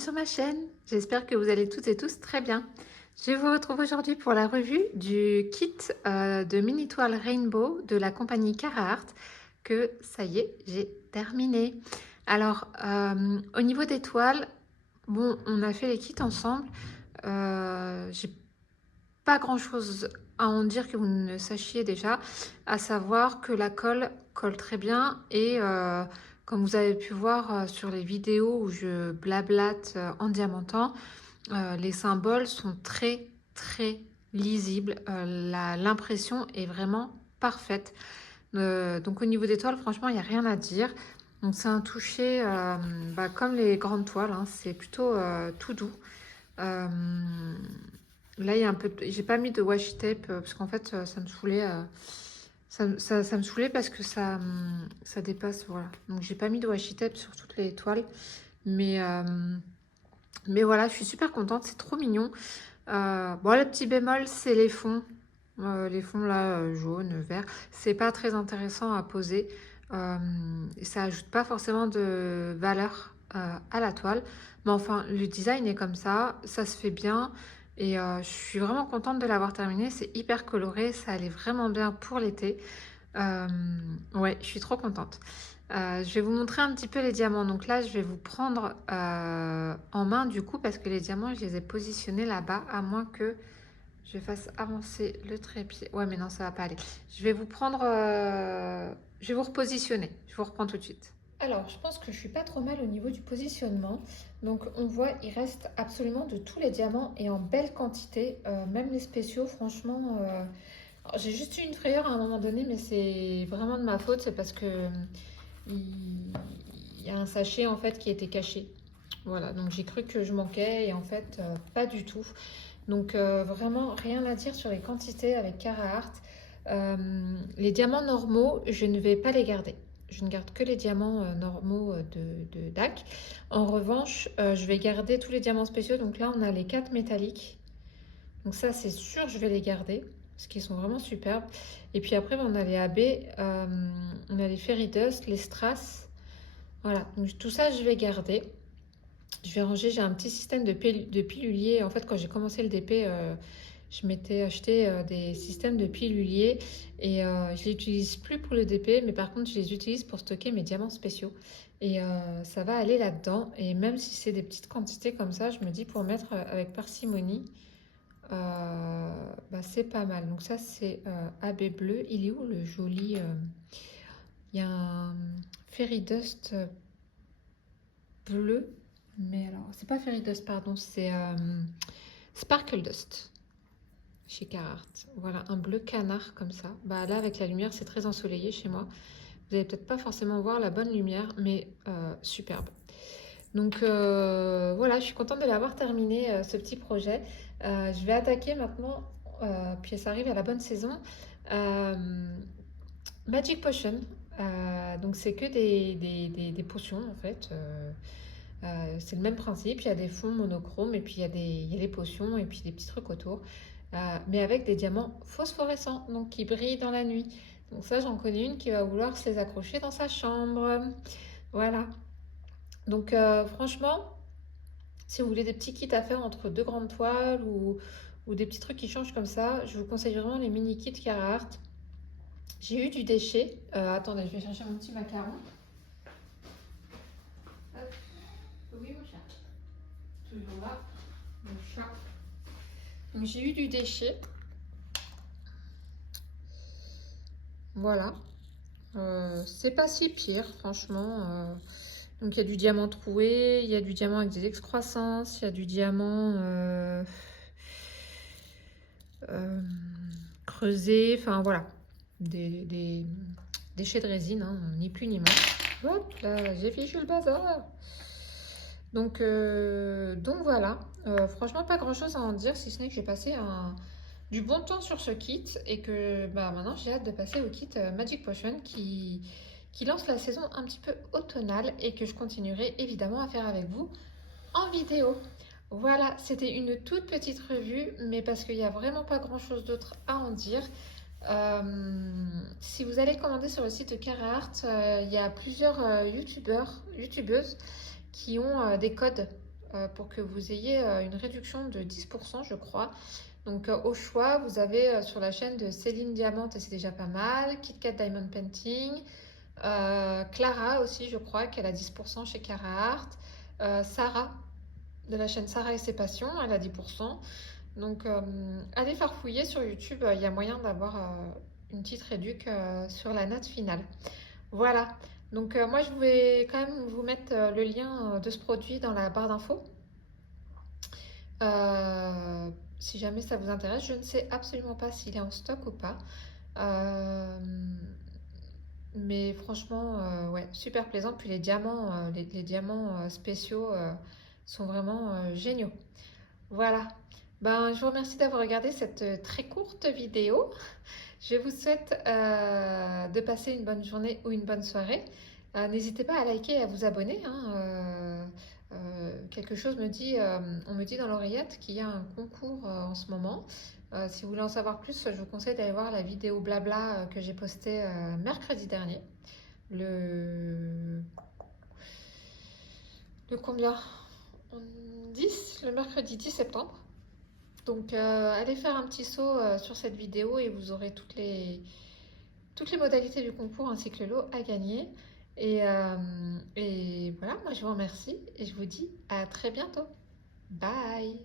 bienvenue sur ma chaîne. J'espère que vous allez toutes et tous très bien. Je vous retrouve aujourd'hui pour la revue du kit de mini toile Rainbow de la compagnie Carhartt que ça y est, j'ai terminé. Alors, au niveau des toiles, bon, on a fait les kits ensemble. J'ai pas grand chose à en dire que vous ne sachiez déjà, à savoir que la colle colle très bien et comme vous avez pu voir sur les vidéos où je blablate en diamantant, les symboles sont très lisibles. L'impression est vraiment parfaite. Donc au niveau des toiles, franchement, il n'y a rien à dire. Donc c'est un toucher comme les grandes toiles, hein, c'est plutôt tout doux. Euh, Là, il y a un peu j'ai pas mis de washi tape parce qu'en fait, ça me saoulait. Ça me saoulait parce que ça dépasse, voilà. Donc, j'ai pas mis de washi tape sur toutes les toiles. Mais, euh, mais voilà, je suis super contente. C'est trop mignon. Bon, le petit bémol, c'est les fonds. Les fonds là, jaune, vert. C'est pas très intéressant à poser. Et ça ajoute pas forcément de valeur à la toile. Mais enfin, le design est comme ça se fait bien. Et je suis vraiment contente de l'avoir terminé. C'est hyper coloré, ça allait vraiment bien pour l'été. Euh, ouais, je suis trop contente. Je vais vous montrer un petit peu les diamants. Donc là, je vais vous prendre en main du coup parce que les diamants, je les ai positionnés là-bas, à moins que je fasse avancer le trépied. Ouais, mais non, ça va pas aller. Je vais vous prendre, je vais vous repositionner. Je vous reprends tout de suite. Alors, je pense que je suis pas trop mal au niveau du positionnement. Donc, on voit, il reste absolument de tous les diamants et en belle quantité, même les spéciaux, franchement. J'ai juste eu une frayeur à un moment donné, mais c'est vraiment de ma faute. C'est parce que il y a un sachet en fait qui était caché. Voilà, donc j'ai cru que je manquais et en fait, pas du tout. Donc vraiment rien à dire sur les quantités avec Carhartt. Les diamants normaux, je ne vais pas les garder. Je ne garde que les diamants normaux de DAC. En revanche, je vais garder tous les diamants spéciaux. Donc là, on a les 4 métalliques. Donc ça, c'est sûr, je vais les garder. Parce qu'ils sont vraiment superbes. Et puis après, on a les AB, on a les Fairy Dust, les Strass. Voilà, donc tout ça, je vais garder. Je vais ranger, j'ai un petit système de pilulier. En fait, quand j'ai commencé le DP, je m'étais acheté des systèmes de pilulier et je les utilise plus pour le DP, mais par contre, je les utilise pour stocker mes diamants spéciaux. Et ça va aller là-dedans. Et même si c'est des petites quantités comme ça, je me dis pour mettre avec parcimonie, c'est pas mal. Donc ça, c'est AB bleu. Il est où le joli il y a un Fairy Dust bleu. Mais alors, c'est pas Fairy Dust, pardon, c'est Sparkle Dust chez Carhartt. Voilà, un bleu canard comme ça. Bah là, avec la lumière, c'est très ensoleillé chez moi. Vous allez peut-être pas forcément voir la bonne lumière, mais superbe. Donc voilà, je suis contente de l'avoir terminé, ce petit projet. Je vais attaquer maintenant, puis ça arrive à la bonne saison. euh, Magic Potion. Donc c'est que des potions en fait. C'est le même principe, il y a des fonds monochromes et puis il y a des potions et puis des petits trucs autour. Mais avec des diamants phosphorescents, donc qui brillent dans la nuit. Donc ça, j'en connais une qui va vouloir se les accrocher dans sa chambre. Voilà. Donc franchement, si vous voulez des petits kits à faire entre deux grandes toiles ou des petits trucs qui changent comme ça, je vous conseille vraiment les mini kits Carhartt. J'ai eu du déchet. Attendez, je vais chercher mon petit macaron. Hop. Oui, mon chat. Toujours là. Mon chat. Donc j'ai eu du déchet. Voilà. C'est pas si pire, franchement. Donc il y a du diamant troué, il y a du diamant avec des excroissances, il y a du diamant creusé, enfin voilà. Des déchets de résine, hein, ni plus ni moins. Hop là, j'ai fichu le bazar. Donc voilà. Franchement, pas grand chose à en dire, si ce n'est que j'ai passé du bon temps sur ce kit et que maintenant j'ai hâte de passer au kit Magic Potion qui lance la saison un petit peu automnale et que je continuerai évidemment à faire avec vous en vidéo. Voilà, c'était une toute petite revue, mais parce qu'il n'y a vraiment pas grand chose d'autre à en dire. Si vous allez commander sur le site Carhartt, il y a plusieurs youtubeuses qui ont des codes pour que vous ayez une réduction de 10%, je crois. Donc au choix, vous avez sur la chaîne de Céline Diamante, et c'est déjà pas mal, KitKat Diamond Painting, Clara aussi, je crois qu'elle a 10% chez Carhartt, Sarah, de la chaîne Sarah et ses passions, elle a 10%. Donc allez farfouiller sur YouTube, il y a moyen d'avoir une petite réduc sur la note finale. Voilà, donc moi je vais quand même vous mettre le lien de ce produit dans la barre d'infos. Si jamais ça vous intéresse, je ne sais absolument pas s'il est en stock ou pas. Euh, mais franchement, ouais, super plaisant. Puis les diamants, les diamants spéciaux sont vraiment géniaux. Voilà. Ben, je vous remercie d'avoir regardé cette très courte vidéo. Je vous souhaite de passer une bonne journée ou une bonne soirée. N'hésitez pas à liker et à vous abonner, hein. Quelque chose me dit, on me dit dans l'oreillette qu'il y a un concours en ce moment. Si vous voulez en savoir plus, je vous conseille d'aller voir la vidéo blabla que j'ai postée mercredi dernier. Le combien? 10, le mercredi 10 septembre. Donc allez faire un petit saut sur cette vidéo et vous aurez toutes les modalités du concours ainsi que le lot à gagner. Et voilà, moi je vous remercie et je vous dis à très bientôt. Bye!